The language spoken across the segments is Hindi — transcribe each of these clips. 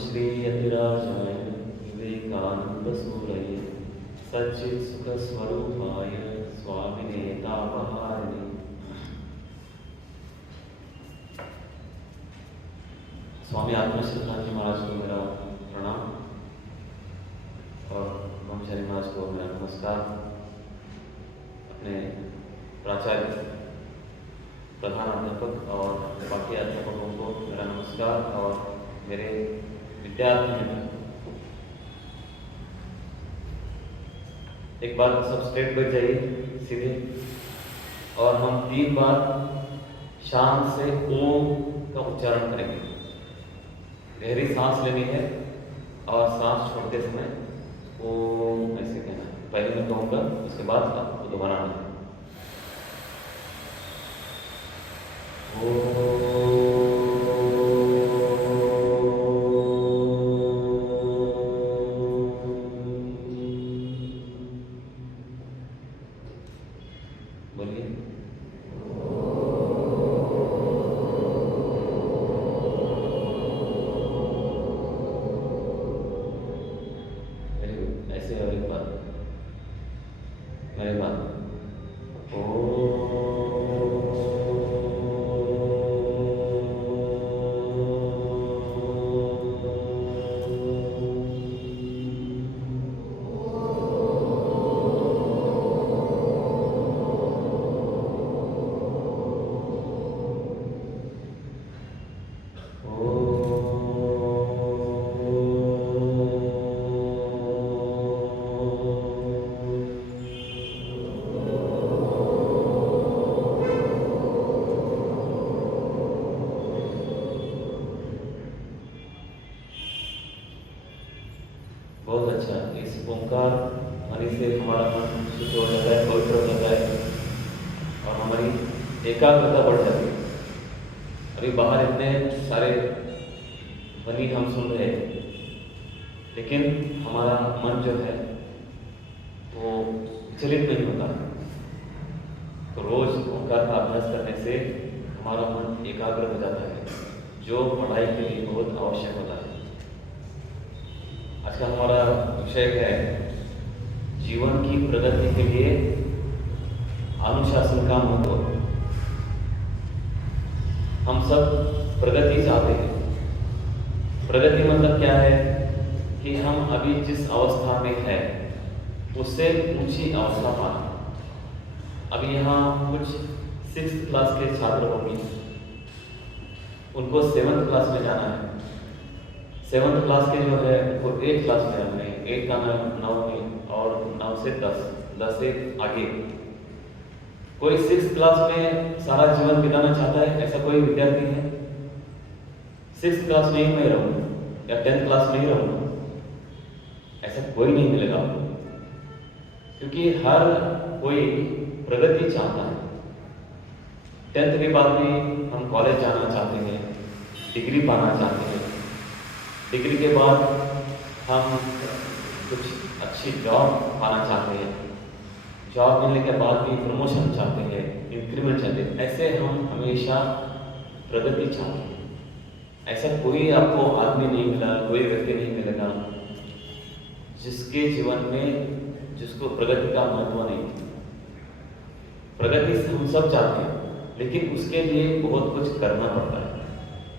श्रीयतिराजाय विवेकानन्दसूरये सच्चित्सुखस्वरूपाय स्वामिने तापहारिणे। स्वामी आत्मश्रद्धांजलि महाराज को मेरा प्रणाम और ब्रह्मचारी महाराज को मेरा नमस्कार। अपने प्राचार्य, प्रधान अध्यापक और बाकी अध्यापकों को मेरा नमस्कार और मेरे विद्यार्थी मित्र। एक बार सब स्ट्रेट बैठ जाइए सीधे और हम 3 बार शांत से ओम का उच्चारण करेंगे। गहरी सांस लेनी है और सांस छोड़ते समय ओम ऐसे कहना है। पहले मैं कहूँगा, उसके बाद आपको दोबारा आना है। बोलिए। ऐसे और एक बार मेरे बाद बहुत अच्छा। इस ओंकार ध्वनि से हमारा मन शुद्ध हो जाता है, पवित्र हो जाता है और हमारी एकाग्रता बढ़ जाती है। अभी बाहर इतने सारे ध्वनि हम सुन रहे हैं, लेकिन हमारा मन जो है वो विचलित नहीं होता। तो रोज ओंकार का अभ्यास करने से हमारा मन एकाग्र हो जाता है, जो पढ़ाई के लिए बहुत आवश्यक होता है। आज का हमारा विषय है जीवन की प्रगति के लिए अनुशासन का महत्व। हम सब प्रगति चाहते हैं। प्रगति मतलब क्या है कि हम अभी जिस अवस्था में है उससे ऊंची अवस्था पाना। अभी यहाँ कुछ 6th क्लास के छात्र होंगे, उनको 7th क्लास में जाना है। 7th क्लास के जो है वो 8th क्लास में हमने 8 का 9 में और 9 से 10 से आगे। कोई 6th क्लास में सारा जीवन बिताना चाहता है? ऐसा कोई विद्यार्थी है? 6th क्लास में ही मैं रहूँगा या 10th क्लास में ही रहूँगा, ऐसा कोई नहीं मिलेगा आपको। क्योंकि हर कोई प्रगति चाहता है। 10th के बाद में हम कॉलेज जाना चाहते हैं, डिग्री पाना चाहते हैं। डिग्री के बाद हम कुछ अच्छी जॉब पाना चाहते हैं। जॉब मिलने के बाद भी प्रमोशन चाहते हैं, इंक्रीमेंट चाहते हैं। ऐसे हम हमेशा प्रगति चाहते हैं। ऐसा कोई आपको आदमी नहीं मिला, कोई व्यक्ति नहीं मिलेगा जिसके जीवन में जिसको प्रगति का महत्व नहीं। प्रगति हम सब चाहते हैं, लेकिन उसके लिए बहुत कुछ करना पड़ता है,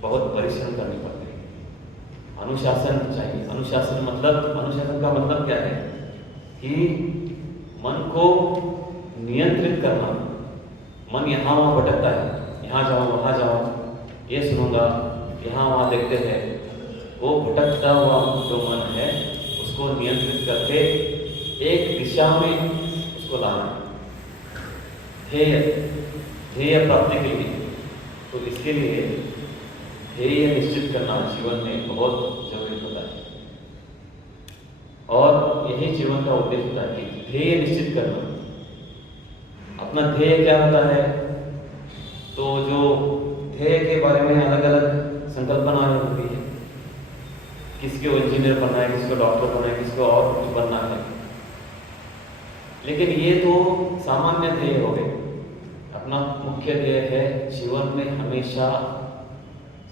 बहुत परिश्रम करनी पड़ती है। अनुशासन चाहिए। अनुशासन का मतलब क्या है कि मन को नियंत्रित करना। मन यहाँ वहाँ भटकता है, यहाँ जाओ वहाँ जाओ, ये सुनूंगा, यहाँ वहाँ देखते हैं। वो भटकता हुआ जो मन है उसको नियंत्रित करके एक दिशा में उसको लाना, ध्येय प्राप्ति के लिए। तो इसके लिए ध्येय निश्चित करना जीवन में बहुत जरूरी होता है और यही जीवन का उद्देश्य होता है कि ध्येय निश्चित करना। अपना ध्येय क्या होता है? तो जो ध्येय के बारे में अलग अलग संकल्पना होती है। किसी को इंजीनियर बनना है, किसी को डॉक्टर बनना है, किसी को और कुछ बनना है। लेकिन ये तो सामान्य ध्येय हो गए। अपना मुख्य ध्येय है जीवन में हमेशा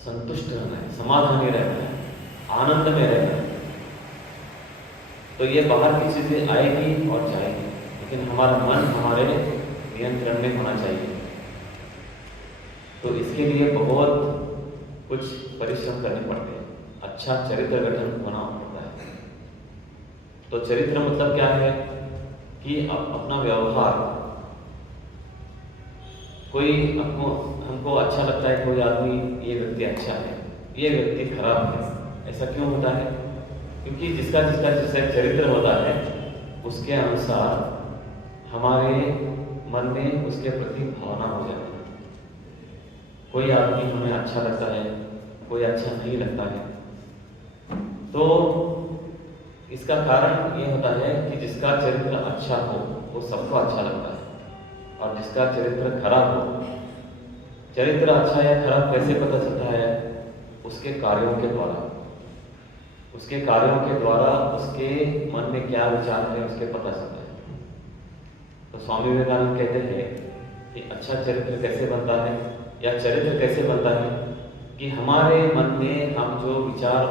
संतुष्ट रहना है, समाधानी रहना है, आनंद में रहना है। तो ये बाहर की चीज़ें आएगी और जाएगी, लेकिन हमारा मन हमारे नियंत्रण में होना चाहिए। तो इसके लिए बहुत कुछ परिश्रम करने पड़ते हैं, अच्छा चरित्र गठन होना पड़ता है। तो चरित्र मतलब क्या है कि अपना व्यवहार, कोई हमको अच्छा लगता है, कोई आदमी ये व्यक्ति अच्छा है, ये व्यक्ति खराब है, ऐसा क्यों होता है? क्योंकि जिसका जिसका जैसा चरित्र होता है उसके अनुसार हमारे मन में उसके प्रति भावना हो जाती है। कोई आदमी हमें अच्छा लगता है, कोई अच्छा नहीं लगता है। तो इसका कारण ये होता है कि जिसका चरित्र अच्छा हो वो सबको अच्छा लगता है, और जिसका चरित्र खराब हो, चरित्र अच्छा या खराब कैसे पता चलता है? उसके कार्यों के द्वारा। उसके कार्यों के द्वारा उसके मन में क्या विचार है उसके पता चलता है। तो स्वामी विवेकानंद कहते हैं कि अच्छा चरित्र कैसे बनता है, या चरित्र कैसे बनता है कि हमारे मन में हम जो विचार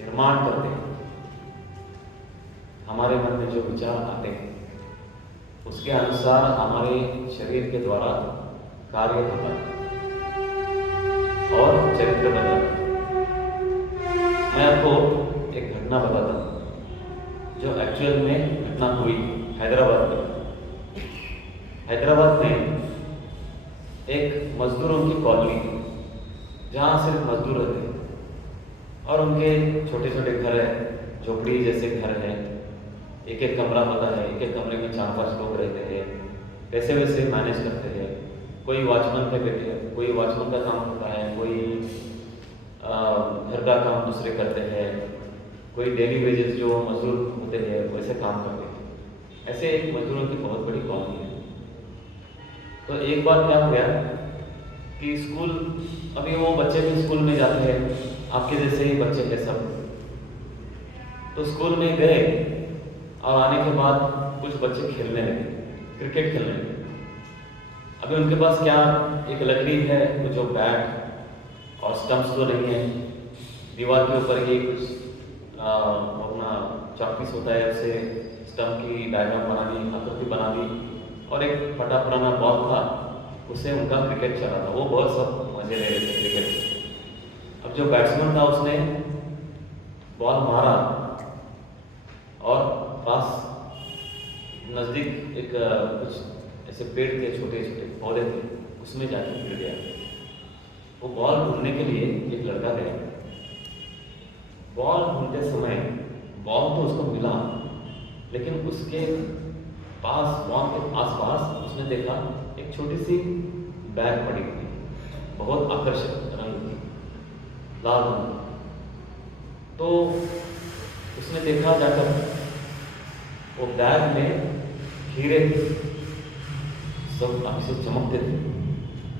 निर्माण करते हैं, हमारे मन में जो विचार आते हैं उसके अनुसार हमारे शरीर के द्वारा कार्य होता है और चरित्र बनता है। मैं आपको एक घटना बताता हूँ जो एक्चुअल में घटना हुई हैदराबाद में। हैदराबाद में एक मजदूरों की कॉलोनी थी जहाँ सिर्फ मजदूर रहते हैं और उनके छोटे छोटे घर है, झोपड़ी जैसे घर है, एक एक कमरा होता है, एक एक कमरे में 4-5 लोग रहते हैं, वैसे वैसे मैनेज करते हैं। कोई वॉचमैन पे बैठे, कोई वॉचमैन का काम होता है, कोई घर का काम दूसरे करते हैं, कोई डेली वेजेस जो मजदूर होते हैं वैसे काम करते हैं। ऐसे एक मजदूरों की बहुत बड़ी कॉलोनी है। तो एक बार क्या हो गया कि स्कूल, अभी वो बच्चे भी स्कूल में जाते हैं, आपके जैसे ही बच्चे हैं सब। तो स्कूल में गए और आने के बाद कुछ बच्चे खेलने लगे, क्रिकेट खेलने लगे। अभी उनके पास क्या, एक लकड़ी है तो जो बैट और स्टंप्स तो नहीं है, दीवार के ऊपर ये कुछ अपना चॉकपीस होता है, उससे स्टंप की डायग्राम बना दी, आकृति बना दी, और एक फटा पुराना बॉल था, उससे उनका क्रिकेट चला था। वो बहुत सब मजे ले रहे थे क्रिकेट से। अब जो बैट्समैन था उसने बॉल मारा और पास नज़दीक एक कुछ ऐसे पेड़ के छोटे छोटे पौधे थे, उसमें जाके गिर गया। वो बॉल ढूंढने के लिए एक लड़का गया। बॉल ढूंढते समय बॉल तो उसको मिला, लेकिन उसके पास, बॉल के आसपास उसने देखा एक छोटी सी बैग पड़ी थी, बहुत आकर्षक रंग की, लाल रंग। तो उसने देखा जाकर, वो बैग में हीरे थे, सब अक्सर चमकते थे,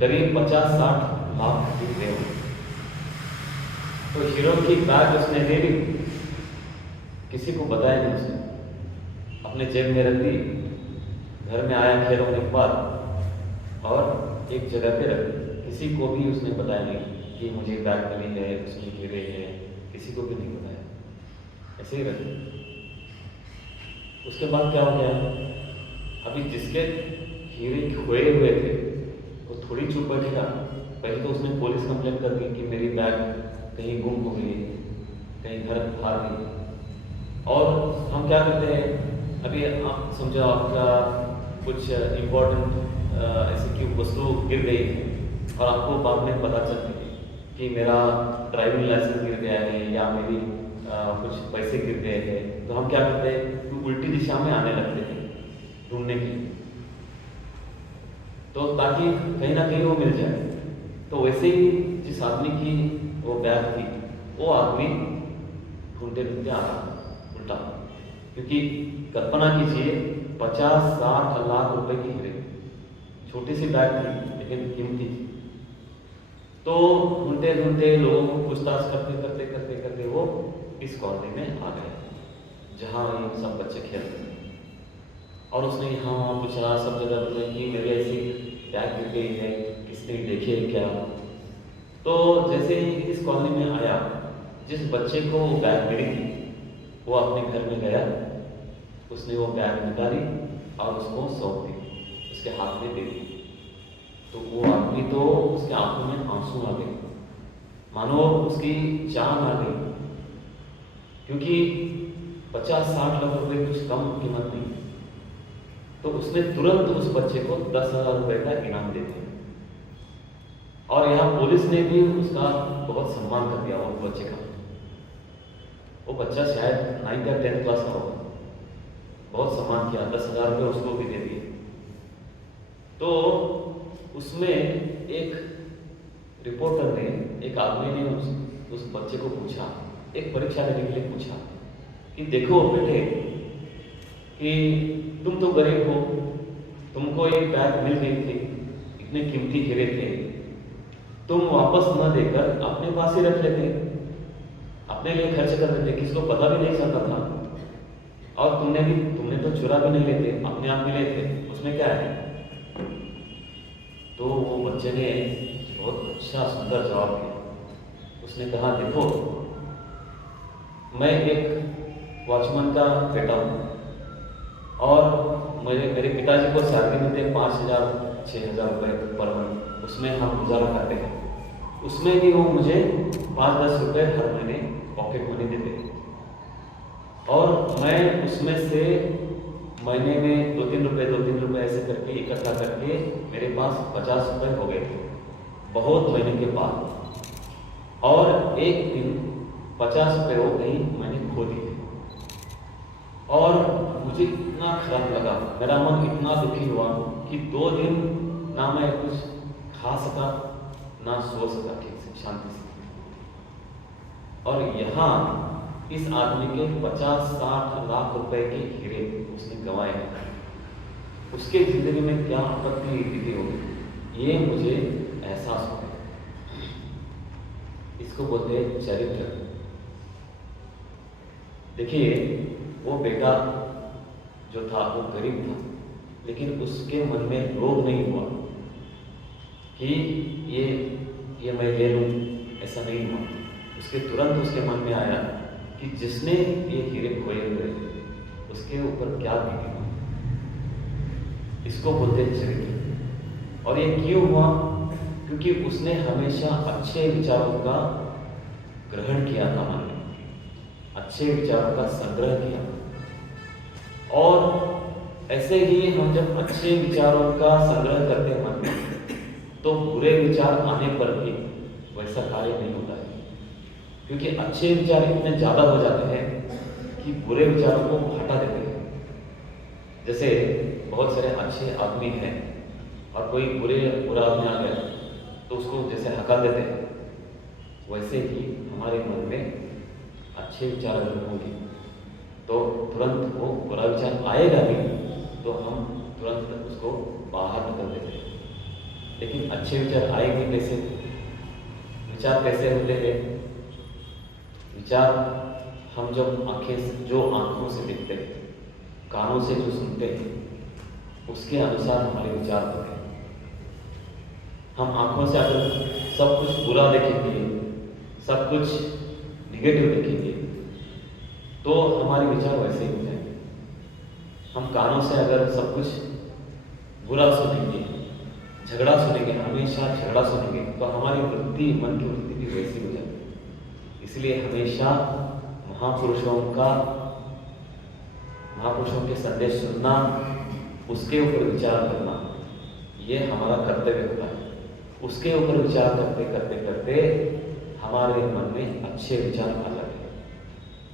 करीब 50-60 लाख की हीरे। तो हीरो की बैग उसने ले ली, किसी को बताया नहीं, उसने अपने जेब में रख दी। घर में आया खेल होने के बाद और एक जगह पे रख दी, किसी को भी उसने बताया नहीं कि मुझे बैग मिली है, उसमें हीरे हैं, किसी को भी नहीं बताया, ऐसे ही रख दी। उसके बाद क्या हो गया, अभी जिसके हीरे खोए हुए थे वो थोड़ी चुप बैठेगा। पहले तो उसने पुलिस कंप्लेंट कर दी कि मेरी बैग कहीं गुम हो गई, कहीं घर हार गई। और हम क्या करते हैं, अभी आप समझो आपका कुछ इम्पोर्टेंट ऐसी की वस्तु गिर गई है और आपको बाद में पता चल गई कि मेरा ड्राइविंग लाइसेंस गिर गया है या मेरी कुछ पैसे गिर गए हैं, तो हम क्या करते हैं, उल्टी दिशा में आने लगते हैं ढूंढने के लिए, तो ताकि कहीं ना कहीं वो मिल जाए। तो वैसे ही जिस आदमी की वो बैग थी, वो आदमी ढूंढते ढूंढते आ रहा उल्टा, क्योंकि कल्पना कीजिए 50-60 लाख रुपए की हीरे, छोटी सी बैग थी लेकिन कीमती थी। तो ढूंढते ढूंढते लोगों को पूछताछ करते करते करते करते वो इस कॉलोनी में आ गए जहाँ ये सब बच्चे खेलते थे। और उसने यहाँ वहाँ पूछा, सब जगह बताया कि मेरी ऐसी बैग गिर गई है, किसने देखी है क्या। तो जैसे ही इस कॉलोनी में आया, जिस बच्चे को वो बैग मिली थी वो अपने घर में गया, उसने वो बैग निकाली और उसको सौंप दी, उसके हाथ में दे दी। तो वो आदमी तो उसके आंखों में आंसू आ गए, मानो उसकी जान आ गई, क्योंकि 50-60 लाख रुपए कुछ कम कीमत नहीं। तो उसने तुरंत उस बच्चे को 10,000 रुपए का इनाम दे दिया। और यहाँ पुलिस ने भी उसका बहुत सम्मान कर दिया उस बच्चे का। वो बच्चा शायद 9th या 10th क्लास का होगा, बहुत सम्मान किया, 10,000 रुपये उसको भी दे दिए। तो उसमें एक रिपोर्टर ने, एक आदमी ने उस बच्चे को पूछा, एक परीक्षा देने के लिए पूछा कि देखो बेटे, कि तुम तो गरीब हो, तुमको एक बैग मिल गई थी, इतने कीमती हीरे थे, तुम वापस न देकर अपने पास ही रख लेते, अपने लिए खर्च कर देते, किसी को पता भी नहीं चलता था, और तुमने तो चुरा भी नहीं लेते, अपने आप भी लेते, उसमें क्या है। तो वो बच्चे ने बहुत अच्छा सुंदर जवाब दिया। उसने कहा देखो, मैं एक वॉचमैन का बेटा हूँ और मेरे पिताजी को सैलरी मिलती है 5,000-6,000 रुपये पर मंथ, उसमें हम गुजारा करते हैं। उसमें भी वो मुझे 5-10 रुपये हर महीने पॉकेट मनी देते हैं, और मैं उसमें से महीने में 2-3 रुपये ऐसे करके इकट्ठा करके मेरे पास 50 रुपये हो गए थे बहुत महीने के बाद। और एक दिन 50 रुपये वो कहीं मैंने खो दिए, और मुझे इतना खराब लगा, मेरा मन इतना दुखी हुआ कि 2 दिन ना मैं कुछ खा सका ना सो सका ठीक से, शांति से। और यहाँ इस आदमी के 50-60 लाख रुपए के हीरे उसने गंवाए, उसके जिंदगी में क्या आपत्ति बीती होगी, ये मुझे एहसास हो गया। इसको बोलते हैं चरित्र। देखिए, वो बेटा जो था वो गरीब था, लेकिन उसके मन में लोभ नहीं हुआ कि ये मैं ले लूं, ऐसा नहीं हुआ। तुरंत उसके मन में आया कि जिसने ये हीरे खोए हुए उसके ऊपर क्या बीती हो। इसको बोलते हैं चरित्र। और ये क्यों हुआ? क्योंकि उसने हमेशा अच्छे विचारों का ग्रहण किया था, मन में अच्छे विचारों का संग्रह किया। और ऐसे ही हम जब अच्छे विचारों का संग्रह करते हैं मन में, तो बुरे विचार आने पर भी वैसा कार्य नहीं होता है, क्योंकि अच्छे विचार इतने ज्यादा हो जाते हैं कि बुरे विचारों को हटा देते हैं। जैसे बहुत सारे अच्छे आदमी हैं और कोई बुरा आदमी आ गया तो उसको जैसे हटा देते हैं, वैसे ही हमारे मन में अच्छे विचार अगर होंगे तो तुरंत वो बुरा विचार आएगा भी तो हम तुरंत उसको बाहर निकल देते हैं। लेकिन अच्छे विचार आएंगे कैसे? विचार कैसे होते हैं? विचार हम जब आंखों से देखते हैं, कानों से जो सुनते हैं, उसके अनुसार हमारे विचार होते हैं। हम आंखों से अगर सब कुछ बुरा देखेंगे, सब कुछ निगेटिव देखेंगे, तो हमारे विचार वैसे ही हो जाएंगे। हम कानों से अगर सब कुछ बुरा सुनेंगे, झगड़ा सुनेंगे, हमेशा झगड़ा सुनेंगे, तो हमारी वृत्ति, मन की वृत्ति भी वैसी हो जाएगी। इसलिए हमेशा महापुरुषों के संदेश सुनना, उसके ऊपर विचार करना, ये हमारा कर्तव्य होता है। उसके ऊपर विचार करते करते करते हमारे मन में अच्छे विचार आ जाते हैं,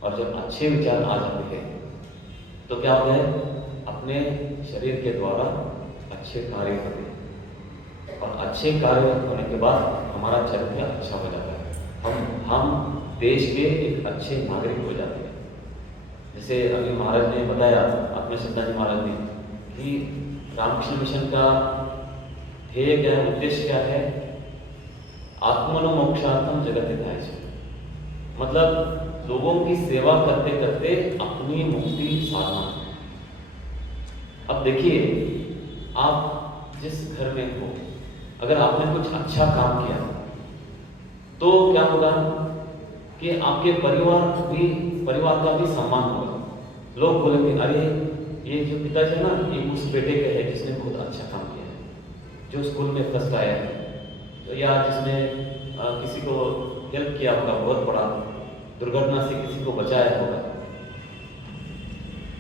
और जब अच्छे विचार आ जाते हैं तो क्या होता है? अपने शरीर के द्वारा अच्छे कार्य करते हैं, और अच्छे कार्य होने के बाद हमारा चरित्र अच्छा हो जाता है। हम देश के एक अच्छे नागरिक हो जाते हैं। जैसे अभी महाराज ने बताया, आत्मश्रद्धा जी महाराज ने, कि रामकृष्ण मिशन का ध्येय क्या है, उद्देश्य क्या है? आत्मनो मोक्षार्थम जगत हिताय च। मतलब लोगों की सेवा करते करते अपनी मुक्ति साधना। अब देखिए, आप जिस घर में हो, अगर आपने कुछ अच्छा काम किया तो क्या होगा? कि आपके परिवार का भी सम्मान होगा। लोग बोलेंगे अरे ये जो पिताजी है ना, ये उस बेटे के है जिसने बहुत अच्छा काम किया है, जो स्कूल में फर्स्ट आया है, तो या जिसने किसी को हेल्प किया होगा, बहुत बड़ा दुर्घटना से किसी को बचाया होगा।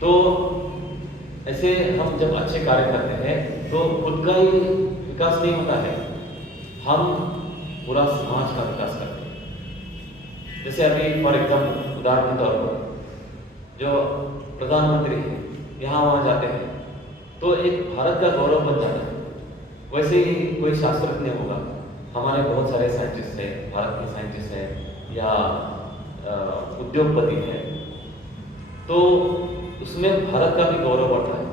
तो ऐसे हम जब अच्छे कार्य करते हैं तो खुद का ही विकास नहीं होता है, हम पूरा समाज का विकास करते हैं। जैसे अभी फॉर एग्जाम्पल, उदाहरण के तौर पर, जो प्रधानमंत्री हैं यहाँ वहाँ जाते हैं तो एक भारत का गौरव बन जाता है। वैसे ही कोई शास्त्रज्ञ होगा, हमारे बहुत सारे साइंटिस्ट हैं, भारत के साइंटिस्ट हैं या उद्योगपति हैं, तो उसमें भारत का भी गौरव बढ़ता है,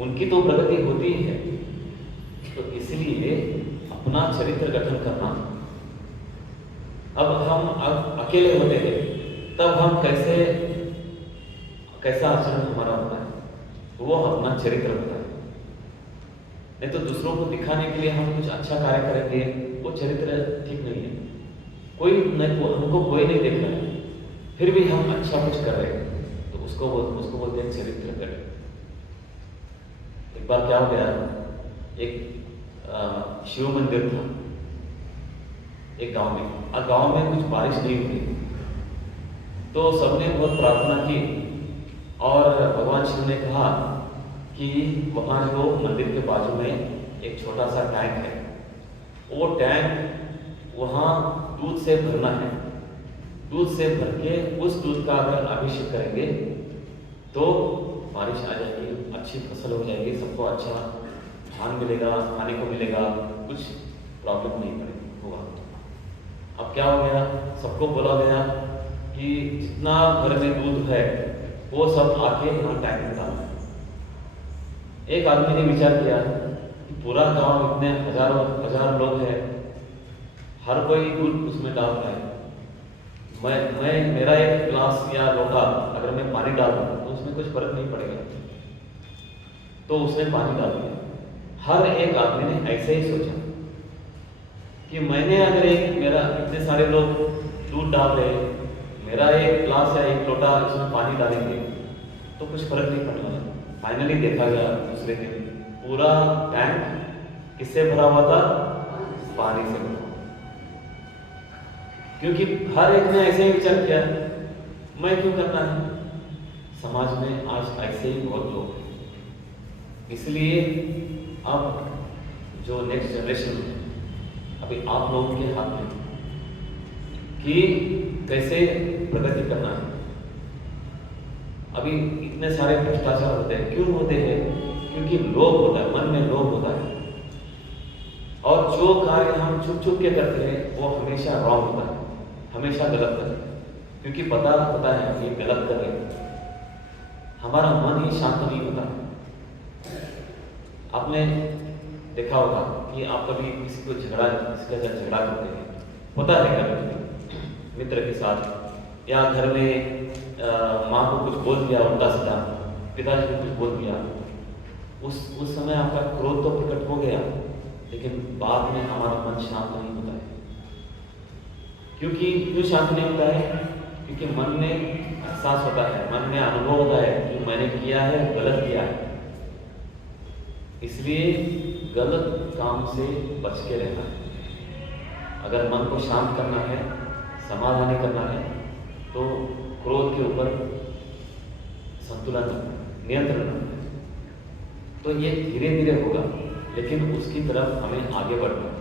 उनकी तो प्रगति होती ही है। तो इसलिए अपना चरित्र गठन करना, अब हम अकेले होते हैं तब हम कैसा आचरण हमारा होता है, वो अपना चरित्र होता है। नहीं तो दूसरों को दिखाने के लिए हम कुछ अच्छा कार्य करेंगे, वो चरित्र ठीक नहीं है। कोई नहीं, हमको कोई नहीं देख रहा है, फिर भी हम अच्छा कुछ कर रहे हैं, तो उसको बोलते हैं चरित्र गठन। एक बार क्या हो गया, एक शिव मंदिर था एक गांव में, और गांव में कुछ बारिश नहीं हुई, तो सबने बहुत प्रार्थना की और भगवान शिव ने कहा कि वहाँ जो मंदिर के बाजू में एक छोटा सा टैंक है, वो टैंक वहाँ दूध से भरना है, दूध से भर के उस दूध का अगर अभिषेक करेंगे तो बारिश आ जाएगी, अच्छी फसल हो जाएगी, सबको अच्छा धान मिलेगा, खाने को मिलेगा, कुछ प्रॉब्लम नहीं होगा। अब क्या हो गया, सबको बोला गया कि जितना घर में दूध है वो सब आके यहाँ टैंक में डालो। एक आदमी ने विचार किया कि पूरा गांव इतने हजारों लोग हैं, हर कोई दूध उसमें डाल रहा है, मैं मेरा एक गिलास या लोटा अगर मैं पानी डाल दूँ तो उसमें कुछ फर्क नहीं पड़ेगा। तो उसने पानी डाल दिया। हर एक आदमी ने ऐसे ही सोचा कि मैंने अगर मेरा इतने सारे लोग दूध डाल रहे, मेरा एक गिलास या एक लोटा इसमें पानी डालेंगे तो कुछ फर्क नहीं पड़ने वाला। फाइनली देखा गया दूसरे दिन पूरा टैंक किससे भरा हुआ था, पानी से भरा। क्योंकि हर एक ने ऐसे ही विचार किया, मैं क्यों करना है। समाज में आज ऐसे ही बहुत लोग हैं। इसलिए अब जो नेक्स्ट जनरेशन है, अभी आप लोगों के हाथ में कि कैसे प्रगति करना है। अभी इतने सारे भ्रष्टाचार होते हैं, क्यों होते हैं? क्योंकि लोभ होता है, मन में लोभ होता है, और जो कार्य हम छुप के करते हैं वो हमेशा रॉन्ग होता है, हमेशा गलत होता है। क्योंकि पता होता है कि गलत कर रहे हैं, हमारा मन ही शांत नहीं होता। आपने देखा होगा कि आप कभी किसी को झगड़ा करते हैं, होता है कभी मित्र के साथ, या घर में माँ को कुछ बोल दिया उल्टा सीधा, पिताजी को कुछ बोल दिया, उस समय आपका क्रोध तो प्रकट हो गया, लेकिन बाद में हमारा मन शांत नहीं होता है। क्यों शांत नहीं होता है? क्योंकि मन में एहसास होता है, मन में अनुभव होता है कि मैंने किया है, गलत किया है। इसलिए गलत काम से बच के रहना है। अगर मन को शांत करना है, समाधानी करना है, तो क्रोध के ऊपर संतुलन, नियंत्रण रखना है। तो ये धीरे धीरे होगा, लेकिन उसकी तरफ हमें आगे बढ़ना है।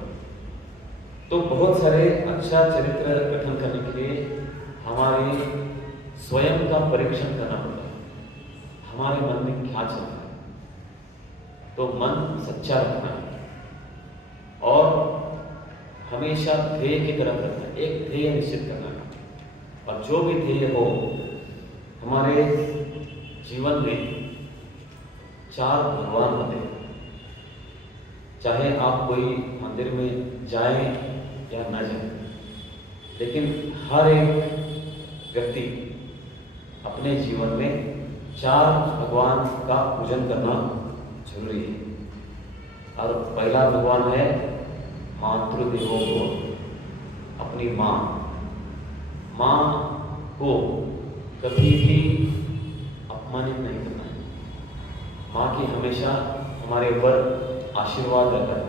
तो बहुत सारे अच्छा चरित्र गठन करने के लिए हमारे स्वयं का परीक्षण करना पड़ता है। हमारे मन में क्या चल रहा है, तो मन सच्चा रखना है और हमेशा ध्येय की तरफ रखना है, एक ध्येय निश्चित करना है। और जो भी ध्येय हो, हमारे जीवन में 4 भगवान होते हैं। चाहे आप कोई मंदिर में जाएं या न जाएं, लेकिन हर एक व्यक्ति अपने जीवन में 4 भगवान का पूजन करना जरूरी है। और पहला भगवान है मातृदेवो भव, अपनी माँ को कभी भी अपमानित नहीं करना है। माँ की हमेशा हमारे ऊपर आशीर्वाद रहता है।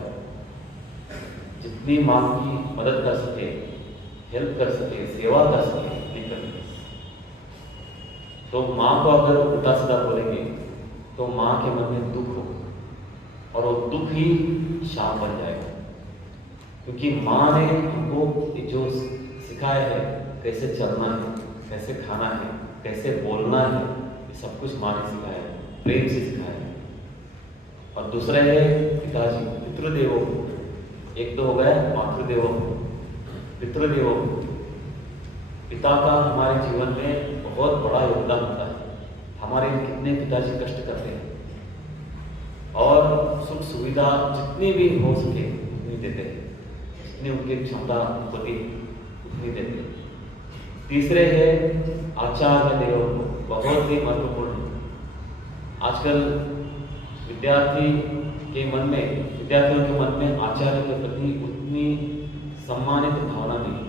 जितनी माँ की मदद कर सके, हेल्प कर सके, सेवा कर सके, नहीं करनी। तो माँ को अगर उल्टा सीधा बोलेंगे तो माँ के मन में दुख हो और वो दुख ही शाप बन जाएगा। क्योंकि माँ ने हमको जो सिखाया है, कैसे चलना है, कैसे खाना है, कैसे बोलना है, ये सब कुछ माँ ने सिखाया है, प्रेम से सिखाया है। और दूसरा है पिताजी, पितृदेवो। एक तो हो गया मातृदेवो, पितृदेवो। पिता का हमारे जीवन में बहुत बड़ा योगदान होता है। हमारे कितने पिताजी कष्ट करते हैं और सुख सुविधा जितनी भी हो सके उतनी देते हैं, जितनी उनकी क्षमता होती उतनी देते हैं। तीसरे है आचार्य देवो, बहुत ही महत्वपूर्ण। आजकल विद्यार्थियों के मन में आचार्य के प्रति उतनी सम्मानित भावना नहीं,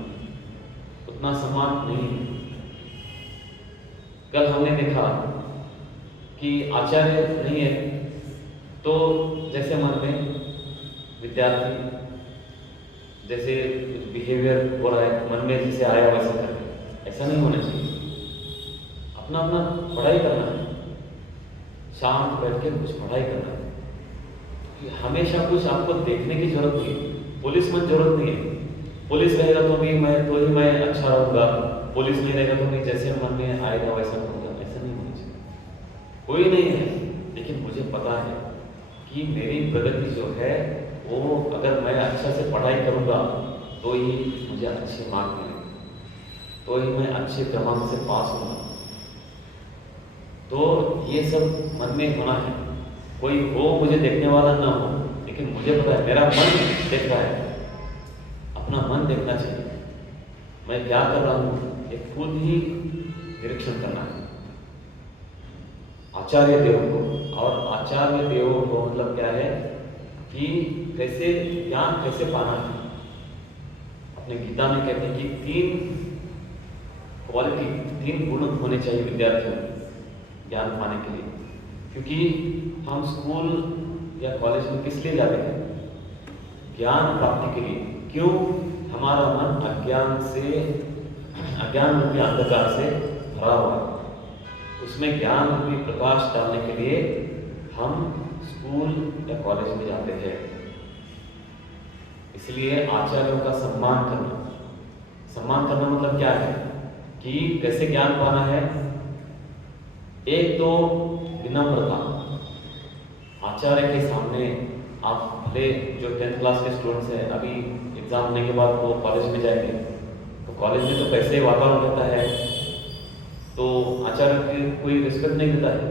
उतना सम्मान नहीं है। कल हमने देखा कि आचार्य नहीं है तो जैसे मन में विद्यार्थी जैसे बिहेवियर हो रहा है, मन में जैसे आया वैसा करते, ऐसा नहीं होना चाहिए। अपना अपना पढ़ाई करना है, शांत बैठ के कुछ पढ़ाई करना है। हमेशा कुछ आपको देखने की जरूरत नहीं है, पुलिस में जरूरत नहीं है। पुलिस रहेगा तो ही मैं अच्छा रहूँगा, पुलिस नहीं रहेगा तो मैं जैसे मन में आएगा वैसा करूँगा, ऐसा नहीं होना चाहिए। कोई नहीं है, लेकिन मुझे पता है कि मेरी प्रगति जो है वो अगर मैं अच्छा से पढ़ाई करूँगा तो ही मुझे अच्छे मार्क मिलेंगे, तो ही मैं अच्छे क्रमांक से पास होगा। तो ये सब मन में होना है। कोई हो मुझे देखने वाला ना हो, लेकिन मुझे पता है मेरा मन देख रहा है। अपना मन देखना चाहिए, मैं क्या कर रहा हूँ ये खुद ही निरीक्षण करना है। आचार्य देव को, और आचार्य देव को मतलब क्या है कि कैसे ज्ञान कैसे पाना है। अपने गीता में कहते हैं कि 3 गुण होने चाहिए विद्यार्थियों में ज्ञान पाने के लिए। क्योंकि हम स्कूल या कॉलेज में किस लिए जाते हैं? ज्ञान प्राप्ति के लिए। क्यों? हमारा मन अज्ञान रूपी अंधकार से भरा हुआ है, उसमें ज्ञान रूपी प्रकाश डालने के लिए हम स्कूल या कॉलेज में जाते हैं। इसलिए आचार्यों का सम्मान करना मतलब क्या है कि कैसे ज्ञान पाना है। एक तो विनम्रता। आचार्य के सामने आप भले जो 10th क्लास के स्टूडेंट्स हैं, अभी एग्जाम होने के बाद वो कॉलेज में जाएंगे, तो कॉलेज में तो कैसे वातावरण रहता है, तो आचार्य की कोई रिस्पेक्ट नहीं देता है।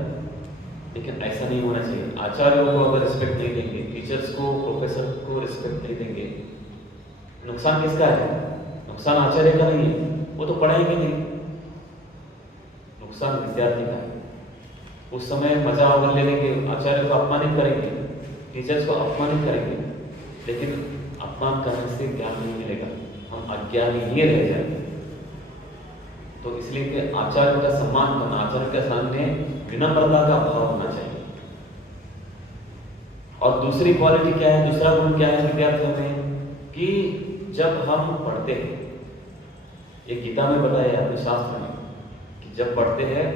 लेकिन ऐसा नहीं होना चाहिए। आचार्यों को अगर रिस्पेक्ट नहीं देंगे, टीचर्स को, प्रोफेसर को रिस्पेक्ट नहीं देंगे, नुकसान किसका है? नुकसान आचार्य का नहीं है, वो तो पढ़ाएंगे नहीं, नुकसान विद्यार्थी का है। उस समय मजा अगर ले लेंगे, आचार्य को अपमानित करेंगे, टीचर्स को अपमानित करेंगे, लेकिन अपमान करने से ज्ञान नहीं मिलेगा, हम अज्ञानी ही रह जाएंगे। तो इसलिए कि आचार्य का सम्मान करना, आचार्य के सामने विनम्रता का भाव होना चाहिए। और दूसरी क्वालिटी क्या है, दूसरा गुण क्या है विद्यार्थियों में, कि जब हम पढ़ते हैं, ये गीता में बताया है अपने शास्त्र में, कि जब पढ़ते हैं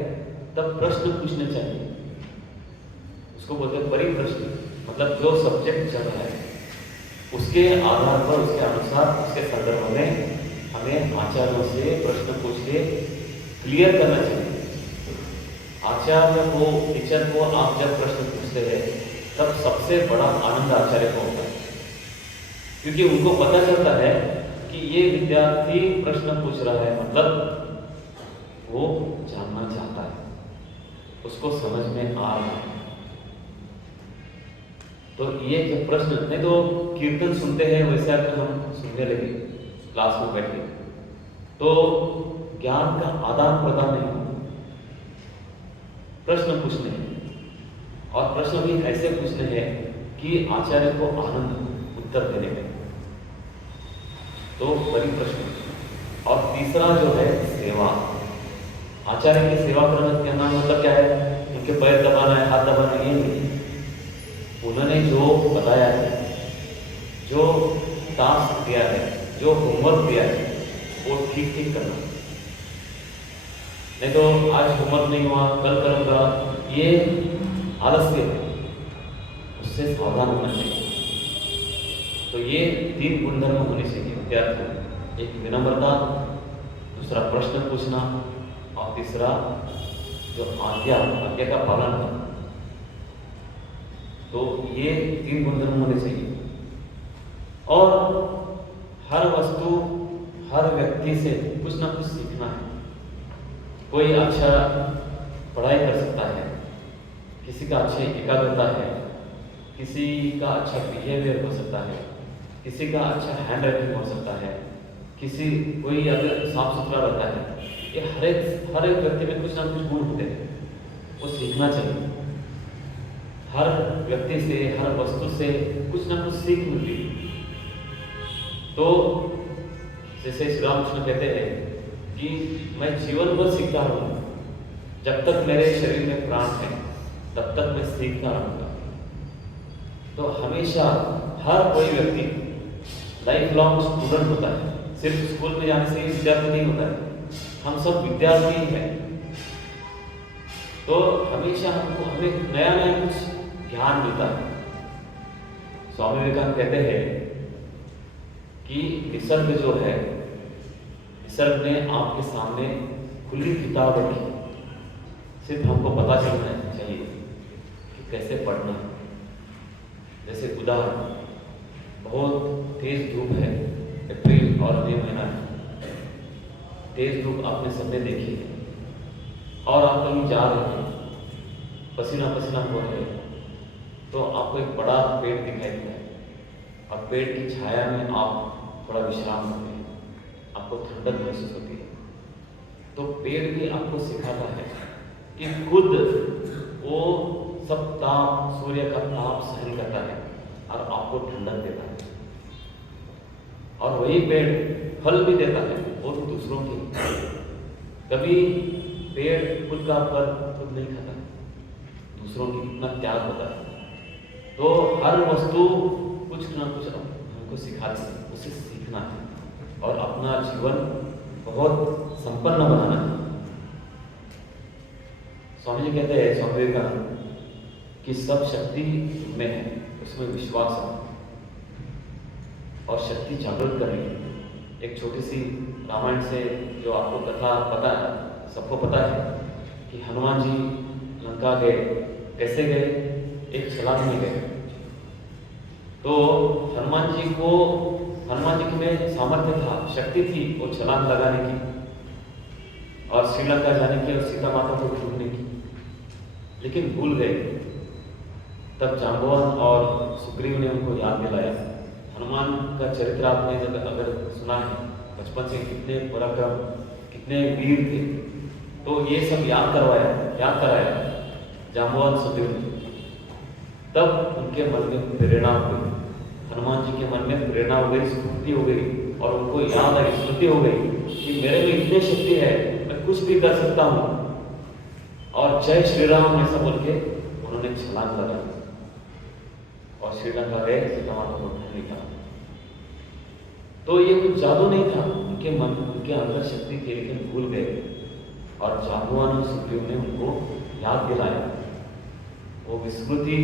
तब प्रश्न पूछने चाहिए। उसको बोलते हैं परिप्रश्न, मतलब जो सब्जेक्ट चल रहा है उसके आधार पर, उसके अनुसार, उसके संदर्भ में हमें आचार्यों से प्रश्न पूछ के क्लियर करना चाहिए। आचार्य को, टीचर को आप जब प्रश्न पूछते हैं तब सबसे बड़ा आनंद आचार्य को होता है, क्योंकि उनको पता चलता है कि ये विद्यार्थी प्रश्न पूछ रहा है, मतलब वो जानना चाहता है, उसको समझ में आ रहा है। तो ये जब प्रश्न, नहीं तो कीर्तन सुनते हैं वैसे अगर हम सुनने लगे क्लास में बैठे, तो ज्ञान का आदान प्रदान नहीं होगा। प्रश्न पूछने हैं, और प्रश्न भी ऐसे पूछने हैं कि आचार्य को आनंद उत्तर देने में, तो बड़ी प्रश्न। और तीसरा जो है सेवा, आचार्य की सेवा करना मतलब क्या है? उनके पैर दबाना है, हाथ दबाना है, ये नहीं। उन्होंने जो बताया है, जो टास्क दिया है, जो होमवर्क दिया है, वो ठीक ठीक करना। नहीं तो आज होमवर्क नहीं हुआ, कल करूँगा, ये आलस्य है, उससे सावधान होना चाहिए। तो ये 3 गुणधर्म होने चाहिए विद्यार्थी में। एक विनम्रता, दूसरा प्रश्न पूछना, और तीसरा जो आज्ञा का पालन करना। तो ये 3 गुणधर्म होने चाहिए। और हर वस्तु, हर व्यक्ति से कुछ ना कुछ सीखना है। कोई अच्छा पढ़ाई कर सकता है, किसी का अच्छी एकाग्रता है, किसी का अच्छा बिहेवियर हो सकता है, किसी का अच्छा हैंड राइटिंग हो सकता है, कोई अगर साफ सुथरा रहता है। ये हर एक व्यक्ति में कुछ ना कुछ गुण होते हैं, वो सीखना चाहिए। हर व्यक्ति से, हर वस्तु से कुछ ना कुछ सीख मिलती है। तो जैसे श्री रामकृष्ण कहते हैं कि मैं जीवन भर सीखता रहूँगा, जब तक मेरे शरीर में प्राण है तब तक मैं सीखता रहूँगा। तो हमेशा हर कोई व्यक्ति लाइफ लॉन्ग स्टूडेंट होता है। सिर्फ स्कूल में जाने से ही विद्यार्थी नहीं होता है, हम सब विद्यार्थी ही हैं। तो हमेशा हमें नया नया कुछ ज्ञान मिलता है। स्वामी विवेकानंद कहते हैं कि निसर्ग जो है, निसर्ग ने आपके सामने खुली किताब रखी, सिर्फ हमको पता चलना चाहिए कि कैसे पढ़ना है। जैसे उदाहरण, बहुत तेज धूप है, अप्रैल और मई महीना है, तेज धूप आपने सबने देखी है, और आप कहीं जा रहे हैं, पसीना पसीना हो रहे हैं, तो आपको एक बड़ा पेड़ दिखाई देता है, और पेड़ की छाया में आप थोड़ा विश्राम करते हैं, आपको ठंडक महसूस होती है। तो पेड़ भी आपको सिखाता है कि खुद वो सब ताप, सूर्य का ताप सहन करता है और आपको ठंडक देता है। और वही पेड़ फल भी देता है, और दूसरों के। कभी पेड़ खुद का फल खुद नहीं खाता, दूसरों की इतना त्याग होता है। तो हर वस्तु कुछ ना कुछ हमको सिखाती है, उसे सीखना है और अपना जीवन बहुत संपन्न बनाना है। स्वामी जी कहते हैं, स्वामी विवेकानंद, कि सब शक्ति में है, उसमें विश्वास है और शक्ति जागृत करनी है। एक छोटी सी रामायण से जो आपको कथा पता है, सबको पता है कि हनुमान जी लंका गए, कैसे गए? एक छलांग में गए। तो हनुमान जी में सामर्थ्य था, शक्ति थी वो छलांग लगाने की और श्रीलंका जाने की और सीता माता को ढूंढने की, लेकिन भूल गए। तब जांबवान और सुग्रीव ने उनको याद दिलाया। हनुमान का चरित्र आपने अगर सुना है, बचपन से कितने पराक्रम, कितने वीर थे, तो ये सब याद कराया जांबवान सुग्रीव ने। तब उनके मन में प्रेरणा हुई, हनुमान जी के मन में प्रेरणा हो गई, स्फूर्ति हो गई, और उनको याद आई, स्मृति हो गई कि मेरे में इतनी शक्ति है, मैं कुछ भी कर सकता हूँ। और जय श्री राम ऐसा बोल के उन्होंने छलांग लगा और श्रीलंका गए, सीता माता को ढूंढ निकाला। तो ये कुछ जादू नहीं था, उनके अंदर शक्ति थी, लेकिन भूल गए। और जांबवान और सुग्रीव ने उनको याद दिलाया, वो विस्मृति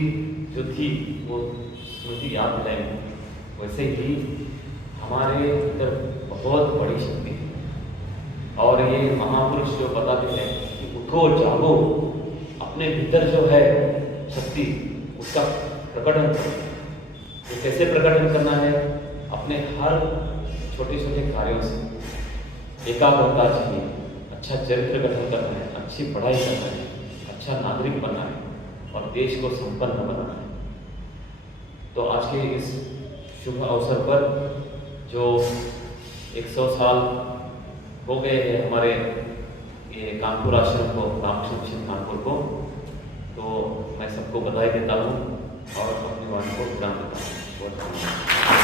जो थी वो स्मृति याद दिलाई। वैसे ही हमारे अंदर बहुत बड़ी शक्ति है, और ये महापुरुष जो बताते हैं कि उठो जागो, अपने भीतर जो है शक्ति उसका प्रकटन करो। तो कैसे प्रकटन करना है? अपने हर छोटे छोटे कार्यों से एकाग्रता चाहिए, अच्छा चरित्र गठन करना है, अच्छी पढ़ाई करना है, अच्छा नागरिक बनना है और देश को संपन्न बनाना है। तो आज के इस शुभ अवसर पर जो 100 साल हो गए हैं हमारे ये कानपुर आश्रम को, रामकृष्ण मिशन कानपुर को, तो मैं सबको बधाई देता हूँ और अपनी वाणी को विराम देता हूँ। बहुत धन्यवाद।